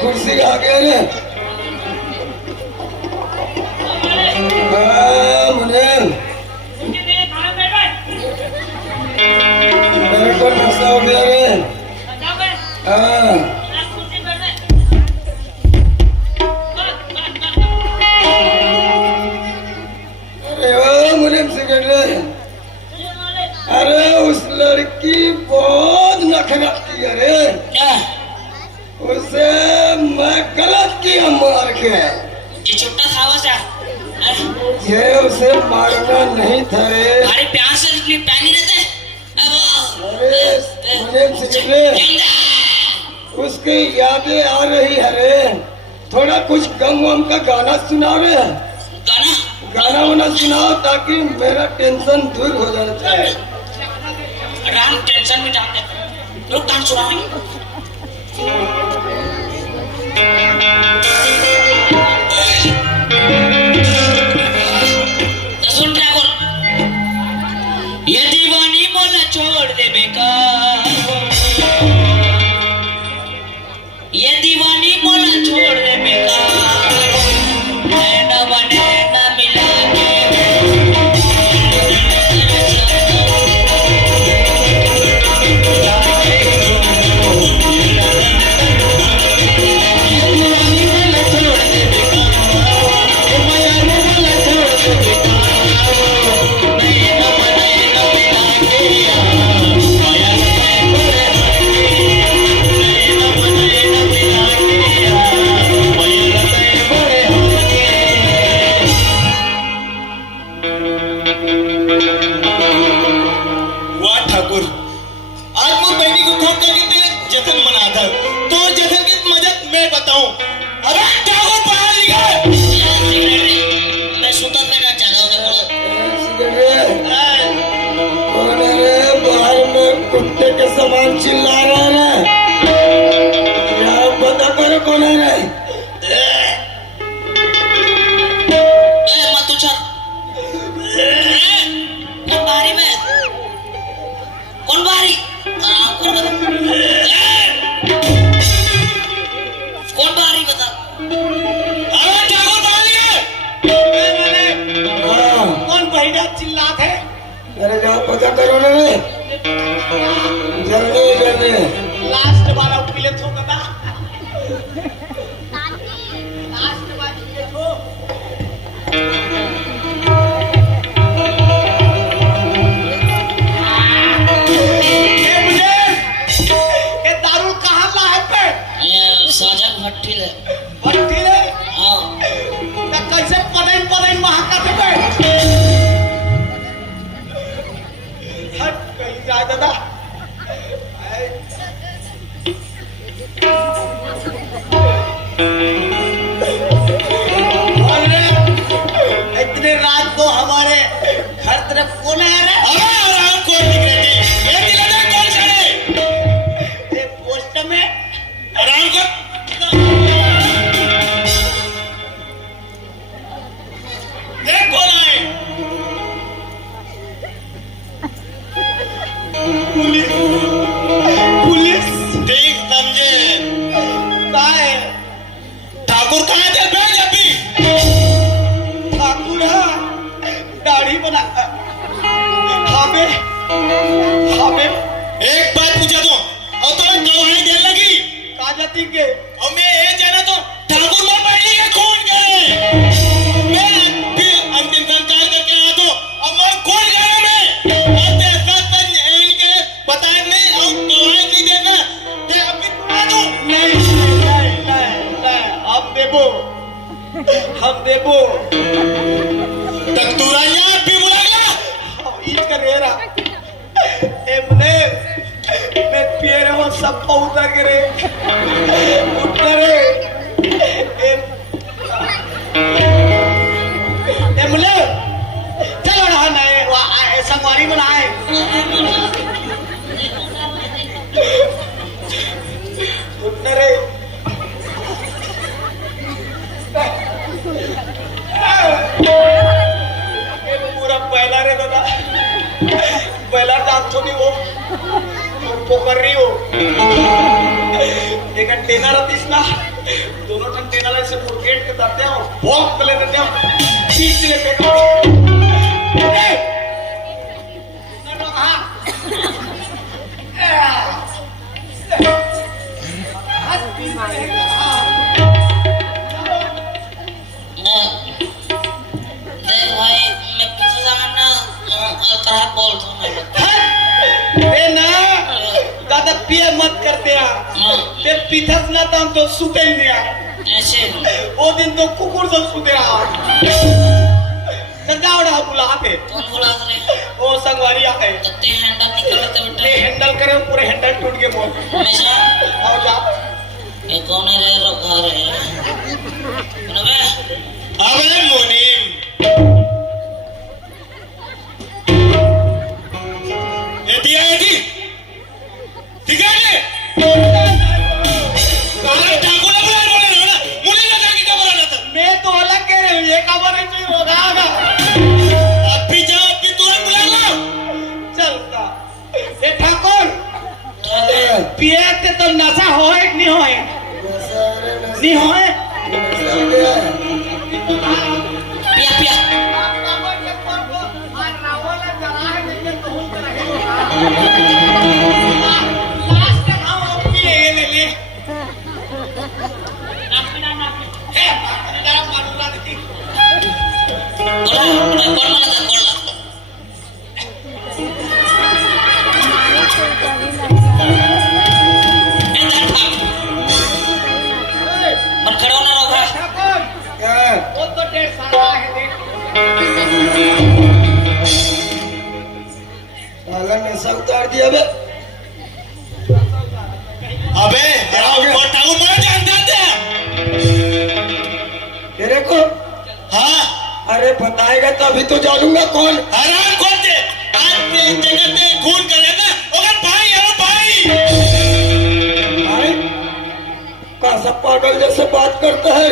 कुर्सी आ गया रे। हाँ मुनीम, मेरे को नशा हो गया रे। हाँ अरे ओ मुनीम सेक्रेटरी, अरे उस लड़की बहुत नखरा की है रे। उसे मैं गलत किया मार के। ये छोटा था वैसा। ये उसे मारना नहीं था रे। अरे प्यार से इतनी पैनी रहते। अरे मुनीम सेक्रेटरी, उसकी यादें आ रही है रे। थोड़ा कुछ गम वम का गाना सुनाओ रे। गाना गाना वाना सुनाओ ताकि मेरा टेंशन दूर हो जाना चाहिए। राम टेंशन में डालते। रुक गाना सुनाओ। सुन ड्राइवर, ये दीवानी मोला छोड़ दे बेकार, ये दीवानी मोला छोड़ दे बेकार, नैना बने ना मिला के कुत्ते के समान चिल्ला रहा है। क्या पता करो कौन है रे? मत उछल। कौन बारी में? कौन बारी? कौन बारी बता? अरे जागो बारी कौन बहिड़ा चिल्लात है? अरे क्या पता करो ना रे। जल्दी जल्दी लास्ट वाला उपिले थो कदा लास्ट वाला उपिले थो। ये मुझे ये दारू कहां ला है पे? साजन भट्टी ले। भट्टी ले? हां। त कैसे पदैन पदैन महका थे पे? हट कहीं जा दादा। इतने रात को हमारे घर तरफ कौन है रे? आराम कौन निकले? ये दिलाने कौन चढ़े? ये पोस्ट में आराम कर। देख कौन आए? पुलिस। पुलिस देख समझे कहाँ है? ठाकुर कहाँ थे? बैठ अभी। ठाकुर दाढ़ी बना हमें एक बात पूछा तो और तुम्हें गवाही देने लगी कहा जाती के और मैं ये जाना तो ठाकुर मां बैठी है कौन गए? मैं फिर अंतिम संस्कार करके आया तो अब मैं कौन गया? मैं और तेरे इनके बताया नहीं और गवाही नहीं देना ते अभी बता दूं। नहीं अब देबो हम देबो तक तुरंत भी बुला गया ईद कर रेरा ए मुने मैं पिए हो सब उतर के रे उतर रे ए मुने चलो रहा नहीं संगवारी बनाए उतर रे पूरा पहला रे दादा पहला डाक छोड़ी वो पोकर रही हो एक टेना रतीस ना दोनों टन टेनल ऐसे गेट के दरते हो बॉक ले देते हो पीछ ले पे ना हां देख भाई मैं पीछे जाना खराब बोलता हूँ ए ना दादा पिए मत करते हैं ते पीथस ना तो हम तो सुते ही नहीं आ ऐसे वो दिन तो कुकुर से सुते आ सरदावड़ा बुलाते कौन बुला रहे ओ संगवारी आ गए तो ते हैंडल निकलते ये बेटे हैंडल करे पूरे हैंडल टूट के मोड़ हमेशा आओ जा ये कौन है रे घर है बे अबे मुनीम ये दिया ये दी दिखाने कहाँ ठाकुर ने बुलाया बोले ना मुनीम ने जाके क्या बुलाना था मैं तो अलग कह रही हूँ ये खबर है जो होगा आगा अब भी जाओ अब भी तुरंत बुला लो चलता ये ठाकुर पिए तो नशा होए कि नहीं होए नहीं होए पिया पिया बोला कौन लगा कौन लगा मन खड़ा होना होगा वो तो 1.5 साल है देख साला नशा उतार दिया बे अबे ऊपर ठाकुर मरा जानते थे तेरे को हाँ अरे बताएगा तो अभी तो जानूंगा कौन हराम कौन थे आज पे जगह पे खून करे ना ओकर भाई है वो भाई भाई कैसा पागल जैसे बात करता है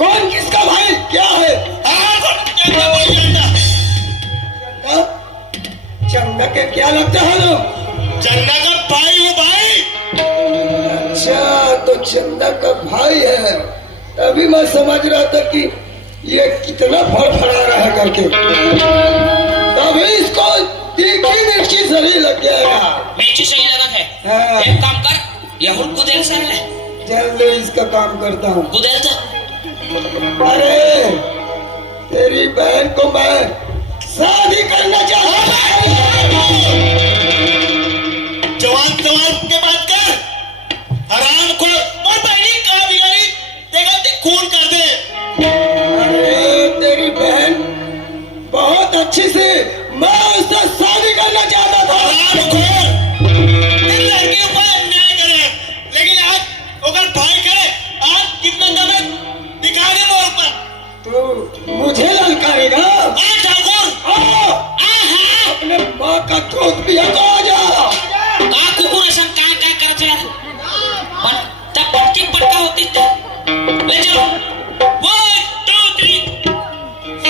कौन किसका भाई क्या है हराम कौन जानता कोई जानता हाँ? चंदा के क्या लगता है लोग चन्ना का भाई वो भाई अच्छा तो चंदा का भाई है तभी मैं समझ रहा था कि ये कितना फड़फड़ा रहा है करके तभी इसको तीखी मिर्ची सही लग गया मिर्ची सही लगा है हाँ। एक काम कर ये हुल गुदेल से है जल्दी इसका काम करता हूँ गुदेल तो अरे तेरी बहन को मैं शादी करना चाहता हूँ जवान जवान के बात कर हराम को और बहनी का बिगाड़ी देखा ते खून कर दे अरे तेरी बहन बहुत अच्छी से मैं उससे शादी करना चाहता था हराम को तेरी लड़की ऊपर अन्याय करे लेकिन आज ओकर भाई करे आज कितना दमे दिखा दे मोर पर तू मुझे ललकारेगा आज ठाकुर हाँ, अपने माँ का दूध पिया तो आ जा का कुकुर ऐसा काय काय करत है पण त्या पटकी पटका होती ते ले चलो 1 2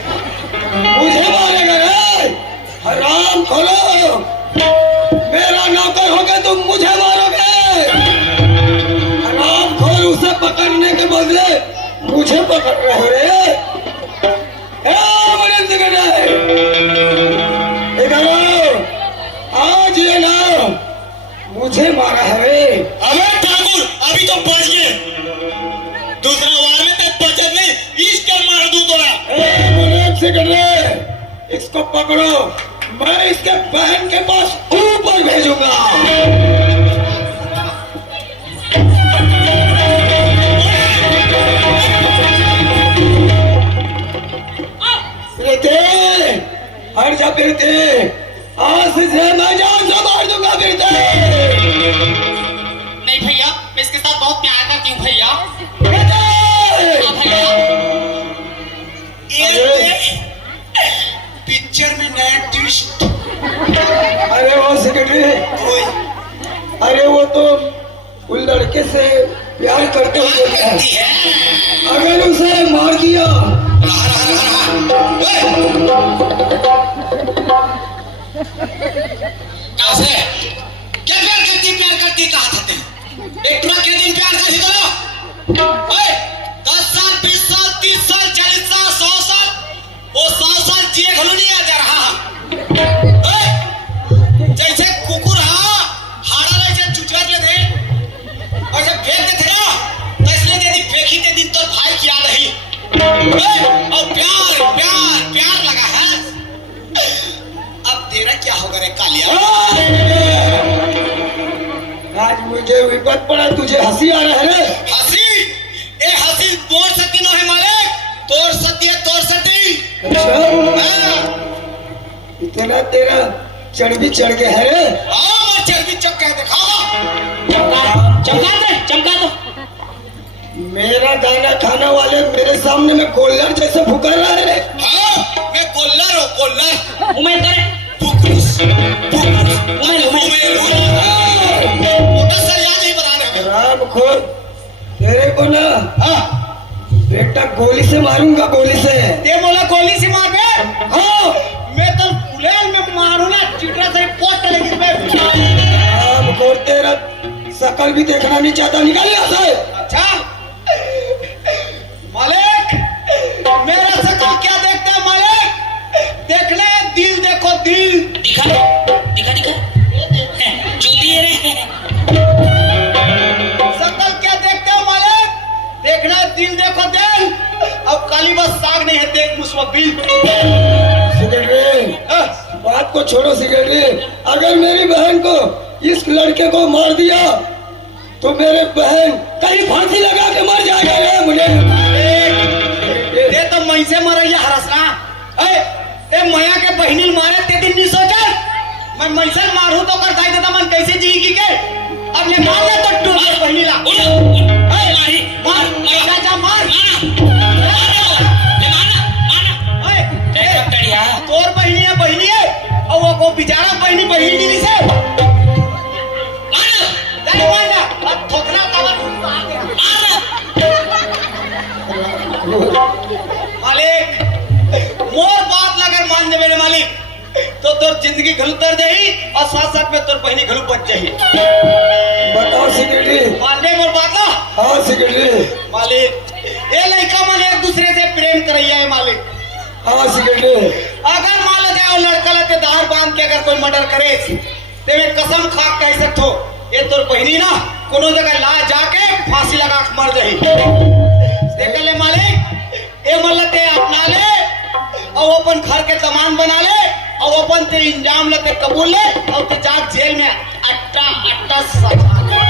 मुझे मारेगा रे हराम खोलो मेरा नौकर होगा तुम मुझे मारोगे हराम खोल उसे पकड़ने के बदले मुझे पकड़ रहे हो रे इधर आओ। आज ये ना मुझे मारा है रे अबे ठाकुर अभी तो बच गए दूसरा वार में तक बचत नहीं इस कर मार दूं तोरा ए, मुनीम सेक्रेटरी इसको पकड़ो मैं इसके बहन के पास ऊपर भेजूंगा। प्रीति, हट जा प्रीति, आज से मैं जान से मार दूंगा प्रीति। नहीं भैया, मैं इसके साथ बहुत प्यार करती हूँ भैया। प्रीति! हाँ भैया। पिक्चर में नया ट्विस्ट। अरे वो सेक्रेटरी, अरे वो तो उस लड़के से प्यार करते हुए करती है। अगर उसे मार दिया कहाँ से? क्या प्यार करती कहा था? एक ट्रक के दिन प्यार करती तो 10 साल 20 साल 30 साल 40 साल 100 साल वो 100 साल जिए घलो नहीं आ जा रहा। जैसे कुकुर हाड़ा ले चुचवा ले थे और जब फेंक देते ना तो इसलिए यदि फेंकी ते दिन तो भाई की याद रही। और प्यार प्यार प्यार लगा है। अब तेरा क्या होगा रे कालिया? आज मुझे विपद पड़ा, तुझे हंसी आ रहा है रे? हंसी तोड़ सकती नो है मालिक, तोड़ सकती है तोड़ सकती। अच्छा, इतना तेरा चर्बी चढ़ गया है रे? मैं चर्बी चक्का दिखाओ। चमका दो। मेरा दाना खाना वाले मेरे सामने में कोल्लर जैसे फुकर रहा है। हाँ, मैं कोल्लर हूँ कोल्लर। उमेर करे। राम खोर तेरे को ना बेटा गोली से मारूंगा, गोली से। ते बोला गोली से मार दे। हाँ, मैं तो गुलेल में मारूंगा, चिटरा से पोट लेगी मैं। राम खोर तेरा शकल भी देखना नहीं चाहता, निकाल यहाँ से। अच्छा मालिक, मेरा शकल क्या देखता है मालिक? देखना है दिल, देखो दिल। दिखा दिखा दिखा। चूती है रे। शकल क्या देखते हो मालिक? देखना है दिल, देखो दिल। अब काली बस साग नहीं है, देख मुस्बिल। सेक्रेटरी, बात को छोड़ो सेक्रेटरी। अगर मेरी बहन को इस लड़के को मार दिया तो मेरे बहन कहीं फांसी लगा के मर जाएगा रे मुझे। ये तो मई से मरैया हरसना। ए मया के बहनी मारे ते दिन नहीं सोचा मैं मैसे मारू तो कर दाई देता मन कैसे जीगी के? अब ले मार ले तो टूट के बहनी ला। मारी मार जा मार। तोर बहनी है और वो बेचारा बहनी नहीं से ठोकरा मालिक, मोर बात लगर मान देवे मालिक तो तोर जिंदगी घलू तर जाही और साथ साथ में तोर बहनी घलू बच जाही। बताओ सेक्रेटरी। मान दे मोर बात ना? हाँ सेक्रेटरी। मालिक, ये लड़का मन एक दूसरे से प्रेम करैया है मालिक। हाँ सेक्रेटरी। अगर मान लो जाओ लड़का लगे दार बांध के अगर कोई मर्डर करे ते में कसम खा कह सकतो ये तोर बहनी ना कोनो जगह ला जाके फांसी लगा के मर जाही। देख ले मालिक, ये मतलब ते अपना ले और अपन घर के सामान बना ले और अपन ते इंजाम लेते कबूल ले और ते जाके जेल में अट्टा सजा ले।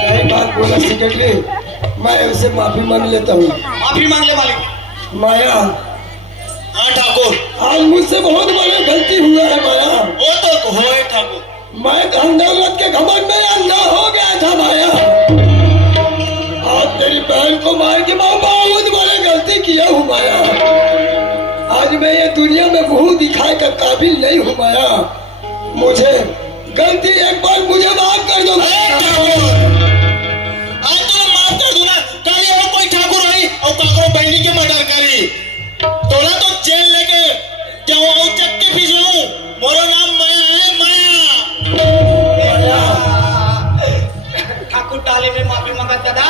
सही बात बोला सेक्रेटरी, मैं उसे माफी मांग लेता हूँ। माफी मांग ले मालिक। माया, हाँ ठाकुर, आज मुझसे बहुत बड़ी गलती हुआ है माया। वो तो होए ठाकुर। मैं धन दौलत के घमंड में अंधा हो गया था माया। आज तेरी बहन को मार के मैं बहुत बड़ी गलती किया हूँ माया। आज मैं ये दुनिया में मुंह दिखाए का काबिल नहीं हूँ माया। मुझे गलती एक बार मुझे माफ कर दो। आज तो माफ कर दूंगा। कल और कोई ठाकुर आई और काकरो बहनी के मर्डर करी तोला तो जेल लेके जाओ चक्के भिजवाऊं। मोरो नाम माया है, माया। ठाकुर डाले में माफी मांगत दादा,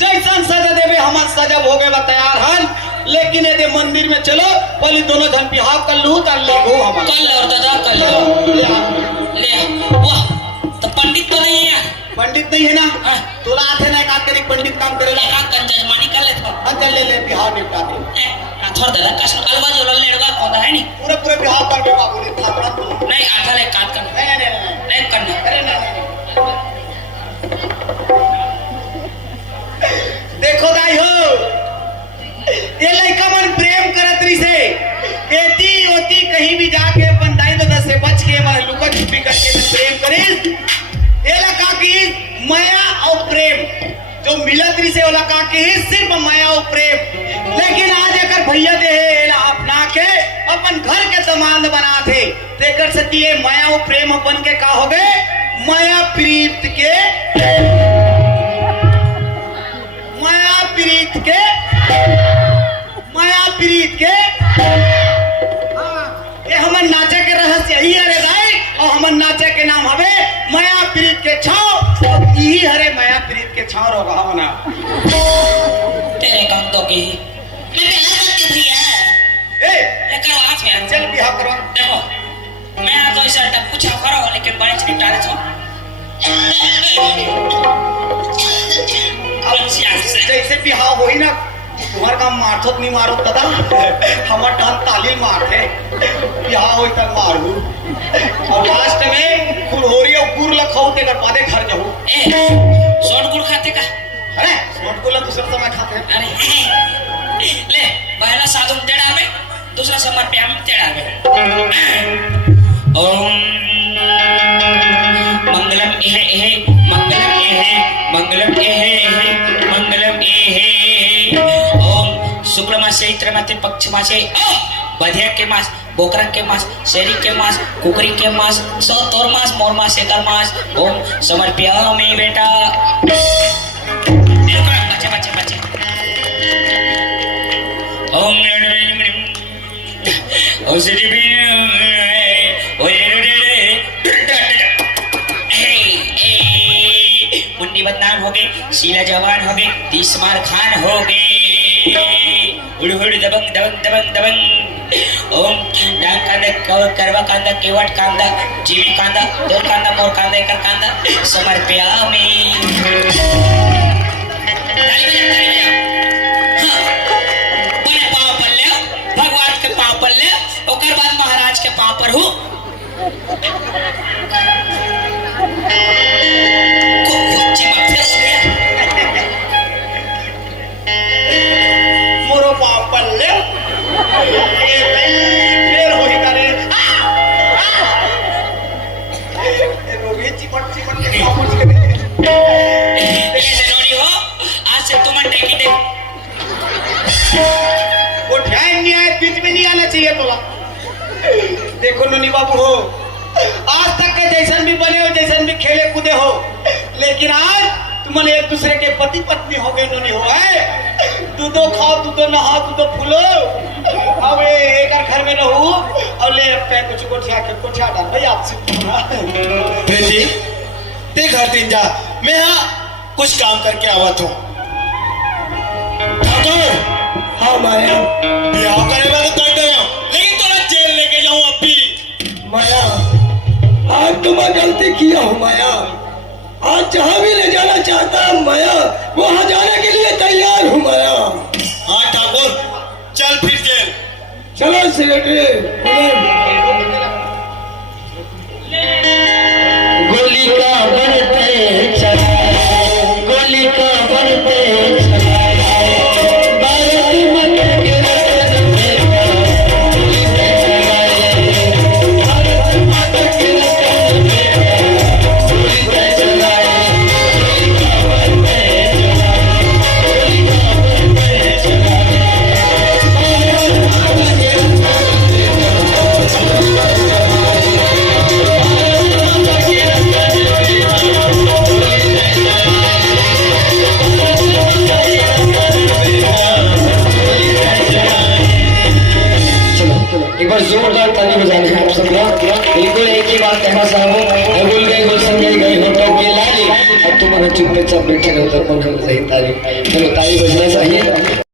जैसन सजा देवे हम सजा भोगे बा तैयार हन, लेकिन यदि मंदिर में चलो पहले दोनों जन बिहाव कर लू तो ले हो हम कल और दादा कल ले वाह। तो पंडित तो नहीं है? पंडित नहीं है ना? तोला आते ना का तेरी पंडित काम करेला का कंजरमानी कर ले तो अंदर ले बिहाव निपटा दे। थोड़ा दादा कस अलवा जो लड़का होता है नहीं पूरा पूरे बिहार पर में बाबू ने थापड़ा तो नहीं आधा ले काट करना नहीं नहीं करना अरे नहीं देखो दाई हो ये लड़का मन प्रेम करत रही से एती ओती कहीं भी जाके अपन दाई दादा से बच के मन लुका छुपी करके प्रेम करे ये लड़का की माया और प्रेम जो मिलत रही से वो लड़का की सिर्फ माया और प्रेम लेकिन आज अगर भैया दे अपना के अपन घर के दामाद बना थे तेकर सती ये माया और प्रेम अपन के का हो गए माया प्रीत के ये हमर नाचे के रहस्य यही हरे भाई और हमर नाचे के नाम हवे माया प्रीत के छाव यही हरे माया प्रीत के छाव होगा हमना तेरे काम तो की मैं बिहार करती भैया ए लेकर आज में चल बिहार करो देखो मैं तो ऐसा टप्पू छापा रहा हूँ लेकिन बड़े से निपटा देता हूँ जैसे बिहार होई ना तुम्हार काम मारथत नहीं मारो दादा हमर टाल तालील मारते बिहार होई तक मारू और लास्ट में कुलहोरी और गुड़ लखाऊ तेकर बादे घर जाऊ ए सोन गुड़ खाते का अरे सोट गुड़ दूसरा समय खाते हैं अरे ले पहला साधु तेड़ा में दूसरा समर पे हम तेड़ा में ओम मंगलम एहे एहे मंगलम एहे मंगलम एहे एहे मंगलम एहे ओम शुक्ल मास चैत्र माते पक्ष मासे बधिया के मास बोकरा के मास शेरी के मास कुकरी के मास तोर मास मोर मास एकर मास ओम समर्पयामि बेटा बच्चे बच्चे बच्चे ओम मुंडी बदनाम हो गए शीला जवान हो गए 30 मार खान हो गए हुड़ दबंग दबंग दबंग दबंग ओम डांग कांदा करवा कांदा केवट कांदा जीवी कांदा दो कांदा मोर कांदा एकर कांदा समर्पयामि ताली बजा हाँ बोले पाव पल्ले भगवान के पाव पल्ले ओकर बाद महाराज के पाव पर हूँ मोरो पापल ले फिर होई करे रोगी चिपट चिपट के पापड़ के जरूरी हो आज से तुम टेकी दे वो ध्यान नहीं आए बीच में नहीं आना चाहिए तोला देखो ननी बाबू हो आज तक के जैसन भी बने हो जैसन भी खेले कूदे हो लेकिन आज तुमने एक दूसरे के पति पत्नी हो गए ननी हो है दूधो खाओ दूधो नहाओ दूधो फूलो अब एक घर में रहू और ले पे कुछ कोठिया के कोठिया डाल भाई आपसे बेटी ते घर दिन जा मैं यहाँ कुछ काम करके आवत हूँ ठाकुर हाँ माया ब्याह करे वाला कर दे लेकिन तोरा जेल लेके जाऊँ अभी माया आज तुम्हें गलती किया हूँ माया आज जहाँ भी ले जाना चाहता हूँ माया वहाँ जाने के लिए तैयार हूँ माया हाँ ठाकुर चल फिर जेल चलो सेक्रेटरी गोली का बनते चला गोली का बनते चला भारत मत के रतन में गोली पे चलाए भारत मत के रतन में गोली पे चलाए गोली का बनते चला गोली का बनते चला भारत मत के रतन में एक बार जोरदार ताली बजाने हैं आप सब लोग बिल्कुल एक ही बात कहना चाहूँ भूल गए गुलशन गई होटो की लाली अब तुम्हारे चुप पे सब बैठे हो तो कौन सही ताली चलो ताली बजना चाहिए